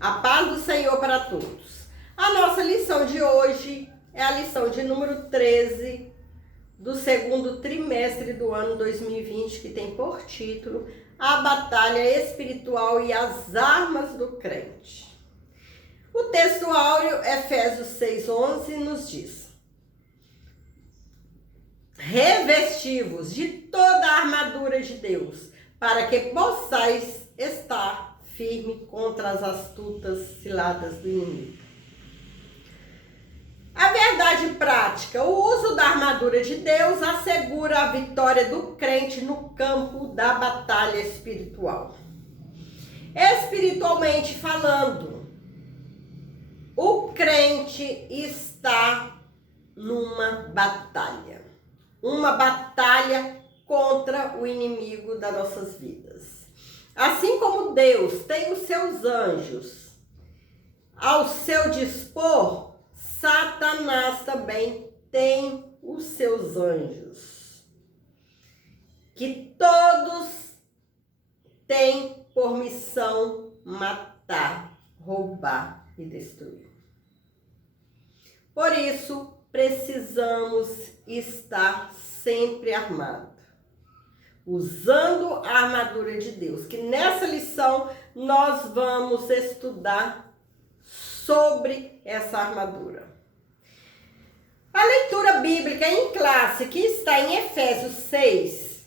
A paz do Senhor para todos. A nossa lição de hoje é a lição de número 13 do segundo trimestre do ano 2020, que tem por título A Batalha Espiritual e as Armas do Crente. O texto áureo, Efésios 6:11, nos diz: revesti-vos de toda a armadura de Deus, para que possais estar firme contra as astutas ciladas do inimigo. A verdade prática: o uso da armadura de Deus assegura a vitória do crente no campo da batalha espiritual. Espiritualmente falando, o crente está numa batalha. Uma batalha contra o inimigo das nossas vidas. Assim como Deus tem os seus anjos ao seu dispor, Satanás também tem os seus anjos, que todos têm por missão matar, roubar e destruir. Por isso, precisamos estar sempre armados, usando a armadura de Deus, que nessa lição nós vamos estudar sobre essa armadura. A leitura bíblica em classe, que está em Efésios 6,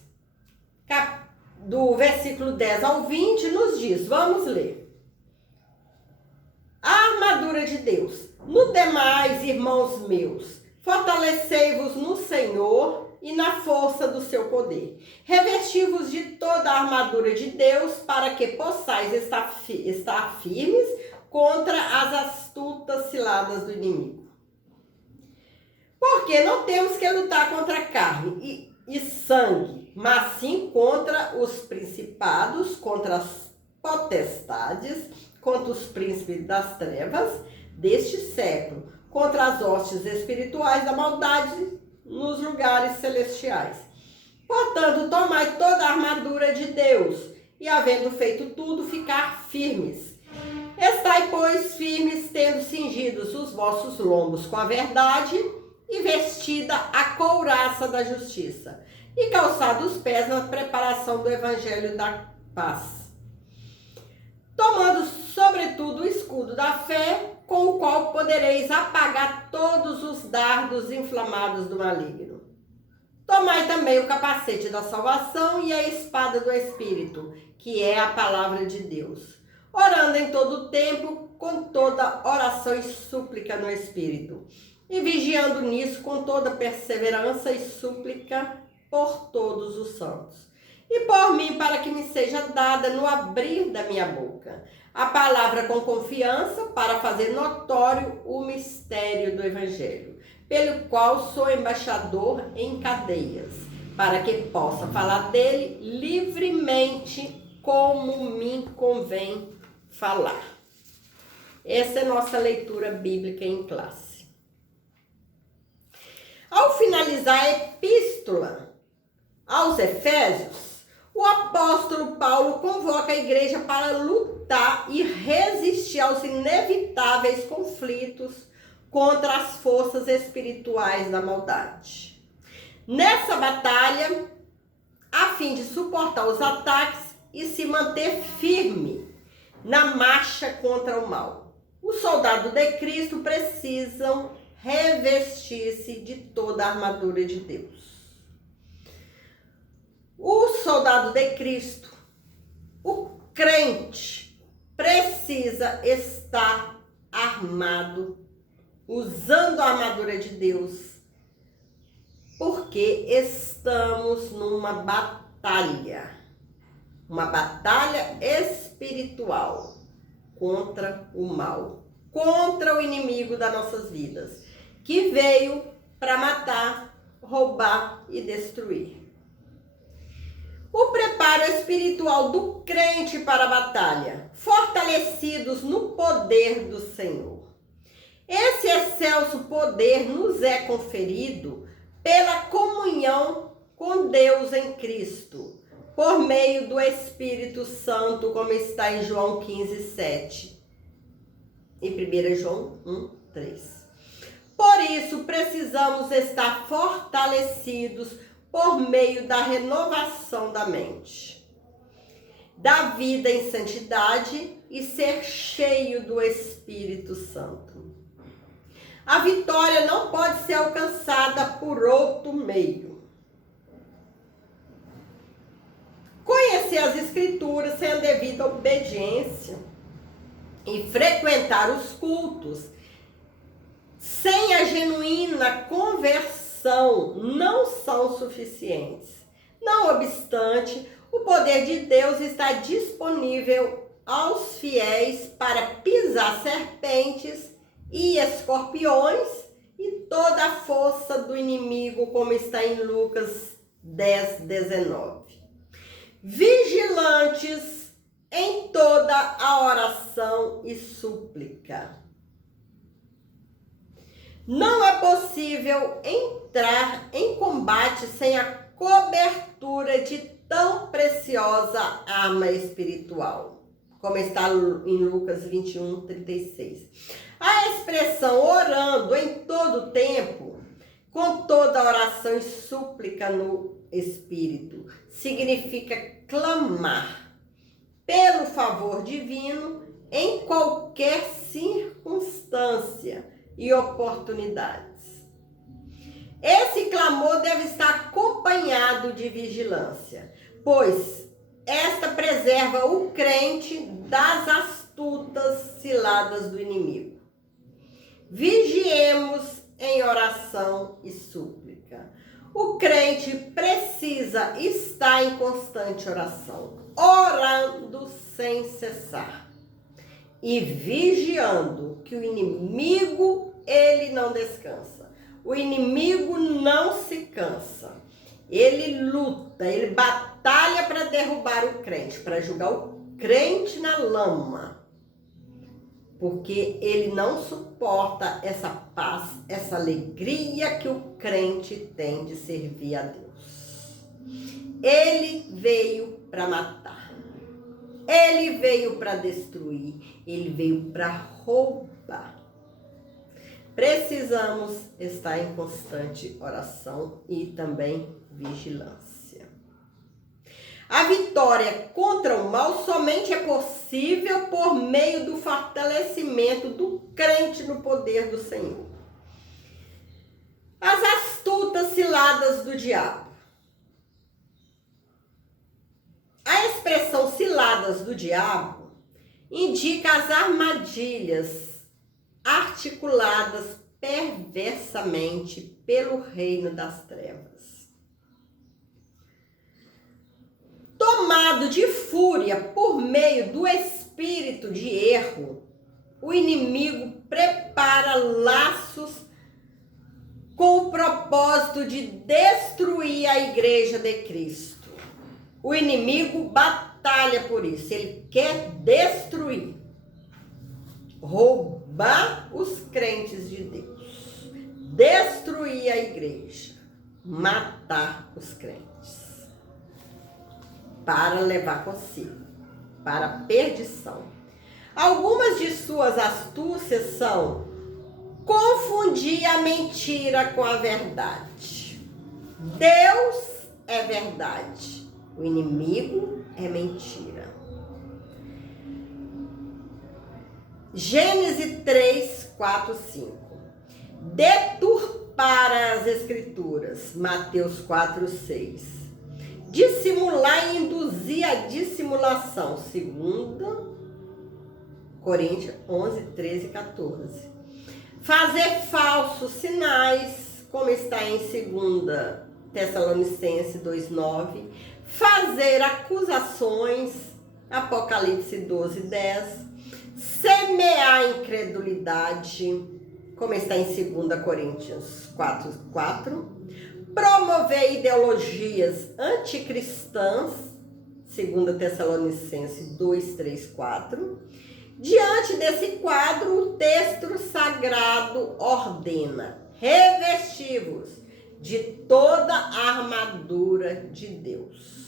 do versículo 10 ao 20, nos diz, vamos ler: a armadura de Deus. No demais, irmãos meus, fortalecei-vos no Senhor e na força do seu poder. Revesti-vos de toda a armadura de Deus, para que possais estar firmes contra as astutas ciladas do inimigo. Porque não temos que lutar contra carne e sangue, mas sim contra os principados, contra as potestades, contra os príncipes das trevas deste século, contra as hostes espirituais da maldade nos lugares celestiais. Portanto, tomai toda a armadura de Deus, e havendo feito tudo, ficar firmes. Estai, pois, firmes, tendo cingidos os vossos lombos com a verdade, e vestida a couraça da justiça, e calçados os pés na preparação do evangelho da paz. Tomando, sobretudo, o escudo da fé, com o qual podereis apagar todos os dardos inflamados do maligno. Tomai também o capacete da salvação e a espada do Espírito, que é a palavra de Deus, orando em todo o tempo, com toda oração e súplica no Espírito, e vigiando nisso com toda perseverança e súplica por todos os santos. E por mim, para que me seja dada no abrir da minha boca a palavra com confiança, para fazer notório o mistério do Evangelho, pelo qual sou embaixador em cadeias, para que possa falar dele livremente, como me convém falar. Essa é nossa leitura bíblica em classe. Ao finalizar a epístola aos Efésios, o apóstolo Paulo convoca a igreja para lutar e resistir aos inevitáveis conflitos contra as forças espirituais da maldade. Nessa batalha, a fim de suportar os ataques e se manter firme na marcha contra o mal, os soldados de Cristo precisam revestir-se de toda a armadura de Deus. O soldado de Cristo, o crente, precisa estar armado, usando a armadura de Deus, porque estamos numa batalha espiritual contra o mal, contra o inimigo das nossas vidas, que veio para matar, roubar e destruir. O preparo espiritual do crente para a batalha, fortalecidos no poder do Senhor. Esse excelso poder nos é conferido pela comunhão com Deus em Cristo, por meio do Espírito Santo, como está em João 15:7. em 1 João 1:3. Por isso, precisamos estar fortalecidos por meio da renovação da mente, da vida em santidade e ser cheio do Espírito Santo. A vitória não pode ser alcançada por outro meio. Conhecer as Escrituras sem a devida obediência e frequentar os cultos sem a genuína conversão não são suficientes. Não obstante, o poder de Deus está disponível aos fiéis para pisar serpentes e escorpiões e toda a força do inimigo, como está em Lucas 10:19. Vigilantes em toda a oração e súplica. Não é possível entrar em combate sem a cobertura de tão preciosa arma espiritual, como está em Lucas 21:36. A expressão orando em todo tempo, com toda oração e súplica no Espírito, significa clamar pelo favor divino em qualquer circunstância e oportunidades. Esse clamor deve estar acompanhado de vigilância, pois esta preserva o crente das astutas ciladas do inimigo. Vigiemos em oração e súplica. O crente precisa estar em constante oração, orando sem cessar e vigiando que o inimigo, ele não descansa. O inimigo não se cansa. Ele luta, ele batalha para derrubar o crente, para jogar o crente na lama. Porque ele não suporta essa paz, essa alegria que o crente tem de servir a Deus. Ele veio para matar. Ele veio para destruir. Ele veio para roubar. Precisamos estar em constante oração e também vigilância. A vitória contra o mal somente é possível por meio do fortalecimento do crente no poder do Senhor. As astutas ciladas do diabo. A expressão ciladas do diabo indica as armadilhas articuladas perversamente pelo reino das trevas. Tomado de fúria por meio do espírito de erro, o inimigo prepara laços com o propósito de destruir a igreja de Cristo. O inimigo batalha por isso, ele quer destruir, roubar os crentes de Deus, destruir a igreja, matar os crentes, para levar consigo, para a perdição. Algumas de suas astúcias são confundir a mentira com a verdade. Deus é verdade, o inimigo é mentira. Gênesis 3, 4, 5. Deturpar as escrituras. Mateus 4, 6. Dissimular e induzir a dissimulação. 2 Coríntios 11, 13 e 14. Fazer falsos sinais, como está em 2 Tessalonicenses 2, 9. Fazer acusações. Apocalipse 12, 10. Semear incredulidade, como está em 2 Coríntios 4, 4. Promover ideologias anticristãs, 2 Tessalonicenses 2, 3, 4. Diante desse quadro, o texto sagrado ordena: revesti-vos de toda a armadura de Deus.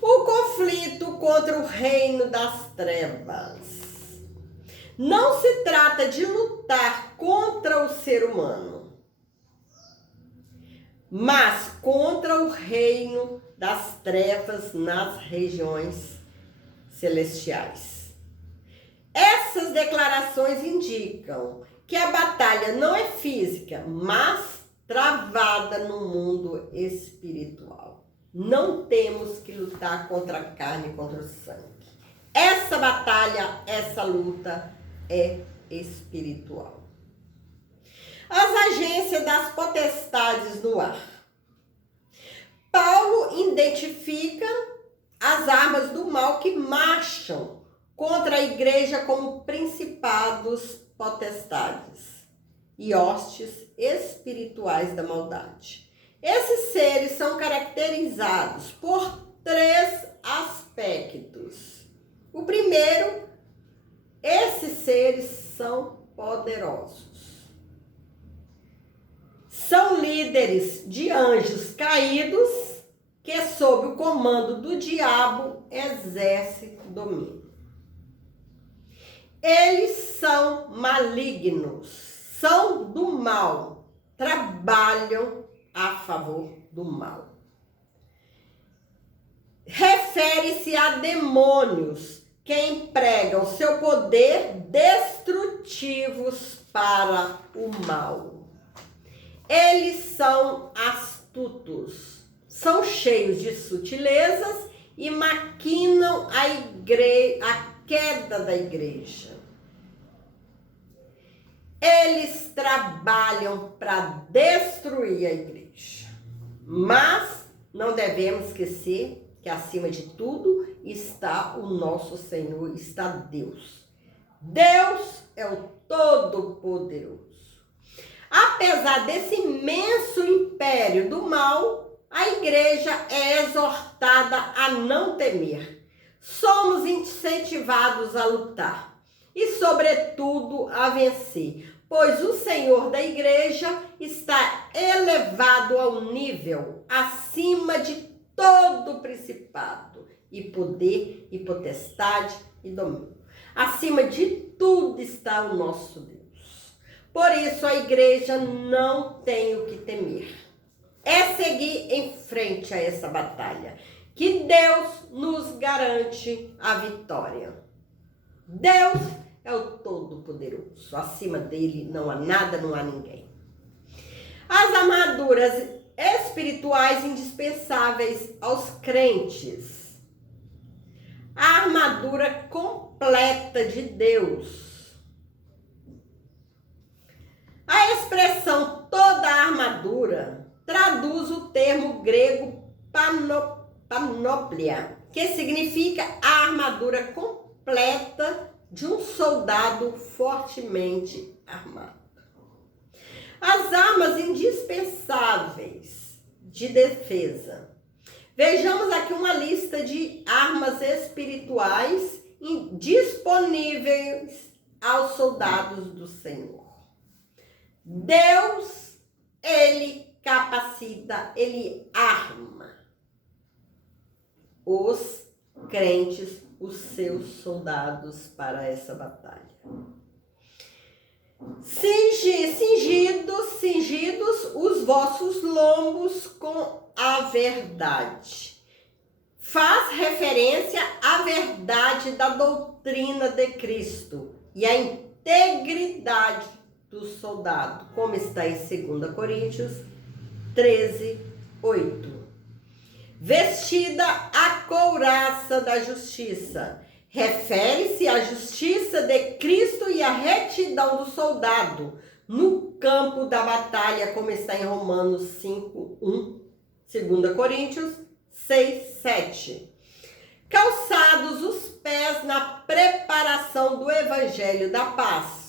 O conflito contra o reino das trevas. Não se trata de lutar contra o ser humano, mas contra o reino das trevas nas regiões celestiais. Essas declarações indicam que a batalha não é física, mas travada no mundo espiritual. Não temos que lutar contra a carne e contra o sangue. Essa batalha, essa luta é espiritual. As agências das potestades no ar. Paulo identifica as armas do mal que marcham contra a igreja como principados, potestades e hostes espirituais da maldade. Esses seres são caracterizados por 3 aspectos. O primeiro, esses seres são poderosos. São líderes de anjos caídos que, sob o comando do diabo, exercem domínio. Eles são malignos, são do mal, trabalham a favor do mal. Refere-se a demônios que empregam seu poder destrutivos para o mal. Eles são astutos, são cheios de sutilezas e maquinam a queda da igreja. Eles trabalham para destruir a igreja. Mas não devemos esquecer que acima de tudo está o nosso Senhor, está Deus. Deus é o Todo-Poderoso. Apesar desse imenso império do mal, a igreja é exortada a não temer. Somos incentivados a lutar e, sobretudo, a vencer, pois o Senhor da igreja está elevado ao nível acima de todo principado e poder e potestade e domínio. Acima de tudo está o nosso Deus. Por isso a igreja não tem o que temer. É seguir em frente a essa batalha, que Deus nos garante a vitória. Deus é o Todo-Poderoso. Acima dele não há nada, não há ninguém. As armaduras espirituais indispensáveis aos crentes. A armadura completa de Deus. A expressão toda a armadura traduz o termo grego panoplia, que significa a armadura completa de um soldado fortemente armado. As armas indispensáveis de defesa. Vejamos aqui uma lista de armas espirituais disponíveis aos soldados do Senhor. Deus, ele capacita, ele arma os crentes, os seus soldados para essa batalha. Cingidos os vossos lombos com a verdade. Faz referência à verdade da doutrina de Cristo e à integridade do soldado, como está em 2 Coríntios 13, 8. Vestida a couraça da justiça. Refere-se à justiça de Cristo e à retidão do soldado no campo da batalha, como está em Romanos 5, 1, 2 Coríntios 6, 7. Calçados os pés na preparação do evangelho da paz.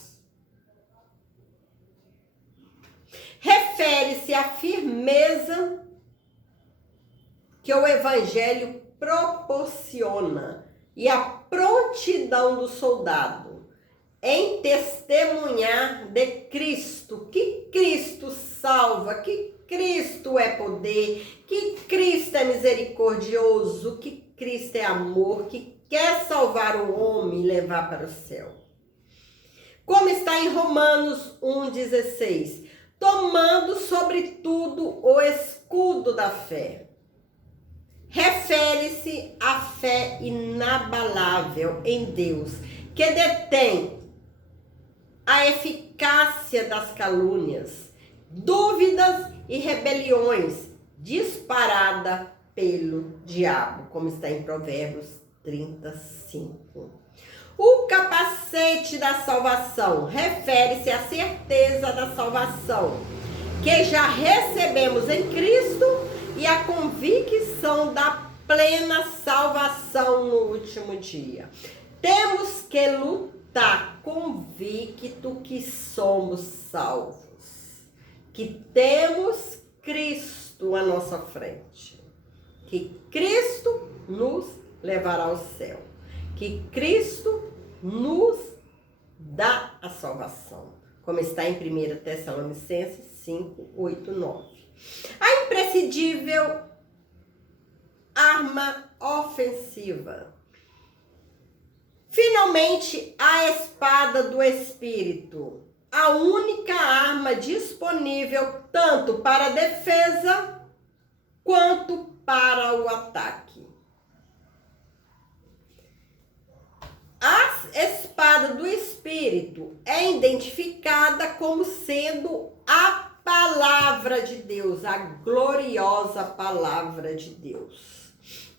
Refere-se à firmeza que o evangelho proporciona e à prontidão do soldado em testemunhar de Cristo, que Cristo salva, que Cristo é poder, que Cristo é misericordioso, que Cristo é amor, que quer salvar o homem e levar para o céu. Como está em Romanos 1,16. Tomando sobretudo o escudo da fé. Refere-se à fé inabalável em Deus, que detém a eficácia das calúnias, dúvidas e rebeliões disparada pelo diabo, como está em Provérbios 35. O capacete da salvação refere-se à certeza da salvação, que já recebemos em Cristo, e a convicção da plena salvação no último dia. Temos que lutar convicto que somos salvos, que temos Cristo à nossa frente, que Cristo nos levará ao céu, que Cristo nos dá a salvação, como está em 1 Tessalonicenses 5, 8, 9. A imprescindível arma ofensiva. Finalmente, a espada do Espírito, a única arma disponível tanto para a defesa quanto para o ataque. A espada do Espírito é identificada como sendo a palavra de Deus, a gloriosa palavra de Deus,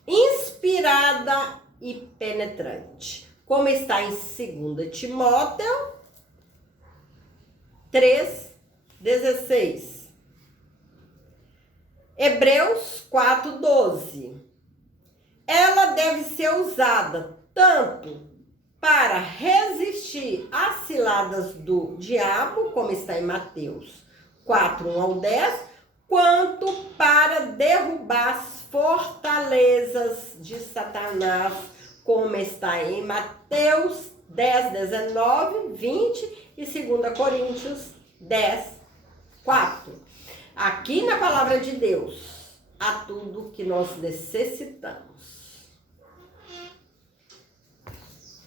inspirada e penetrante, como está em 2 Timóteo 3,16. Hebreus 4,12. Ela deve ser usada tanto para resistir às ciladas do diabo, como está em Mateus 4, 1 ao 10, quanto para derrubar as fortalezas de Satanás, como está em Mateus 10, 19, 20 e 2 Coríntios 10, 4. Aqui na palavra de Deus, há tudo que nós necessitamos.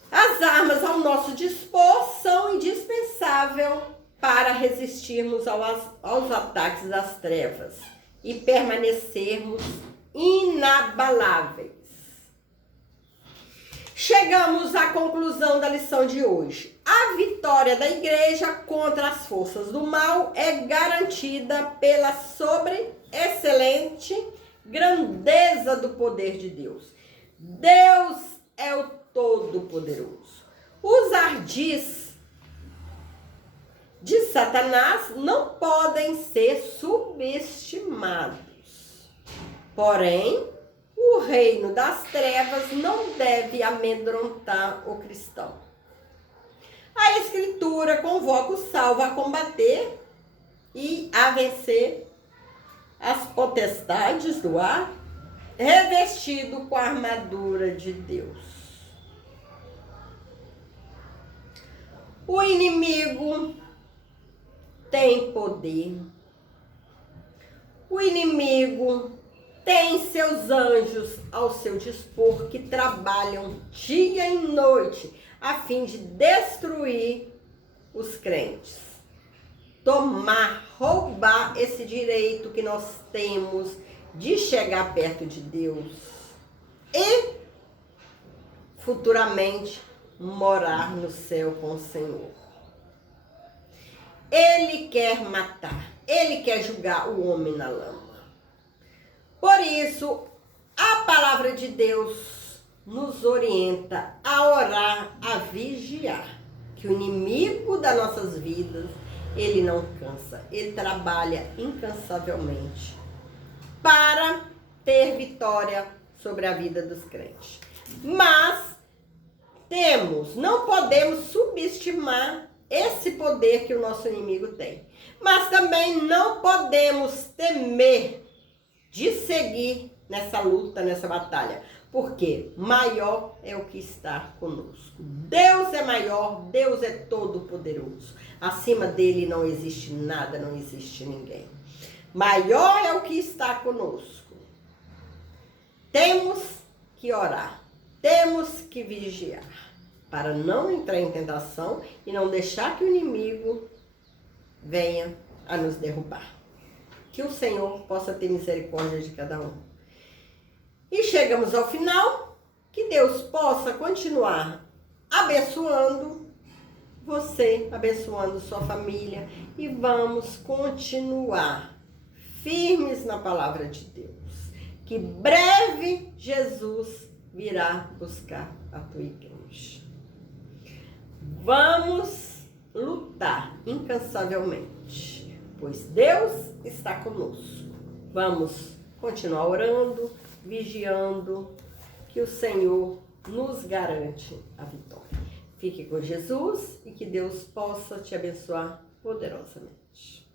As armas ao nosso dispor são indispensáveis para resistirmos aos ataques das trevas e permanecermos inabaláveis. Chegamos à conclusão da lição de hoje. A vitória da igreja contra as forças do mal é garantida pela sobreexcelente grandeza do poder de Deus. Deus é o Todo-Poderoso. Os ardis de Satanás não podem ser subestimados. Porém, o reino das trevas não deve amedrontar o cristão. A Escritura convoca o salvo a combater e a vencer as potestades do ar, revestido com a armadura de Deus. O inimigo tem poder. O inimigo tem seus anjos ao seu dispor que trabalham dia e noite a fim de destruir os crentes. Tomar, roubar esse direito que nós temos de chegar perto de Deus e futuramente morar no céu com o Senhor. Ele quer matar, ele quer julgar o homem na lama. Por isso, a palavra de Deus nos orienta a orar, a vigiar, que o inimigo das nossas vidas, ele não cansa, ele trabalha incansavelmente para ter vitória sobre a vida dos crentes. Mas não podemos subestimar esse poder que o nosso inimigo tem. Mas também não podemos temer de seguir nessa luta, nessa batalha. Porque maior é o que está conosco. Deus é maior, Deus é todo-poderoso. Acima dele não existe nada, não existe ninguém. Maior é o que está conosco. Temos que orar, temos que vigiar. para não entrar em tentação e não deixar que o inimigo venha a nos derrubar. Que o Senhor possa ter misericórdia de cada um. E chegamos ao final. Que Deus possa continuar abençoando você, abençoando sua família. E vamos continuar firmes na palavra de Deus. Que breve Jesus virá buscar a tua igreja. Vamos lutar incansavelmente, pois Deus está conosco. Vamos continuar orando, vigiando, que o Senhor nos garante a vitória. Fique com Jesus e que Deus possa te abençoar poderosamente.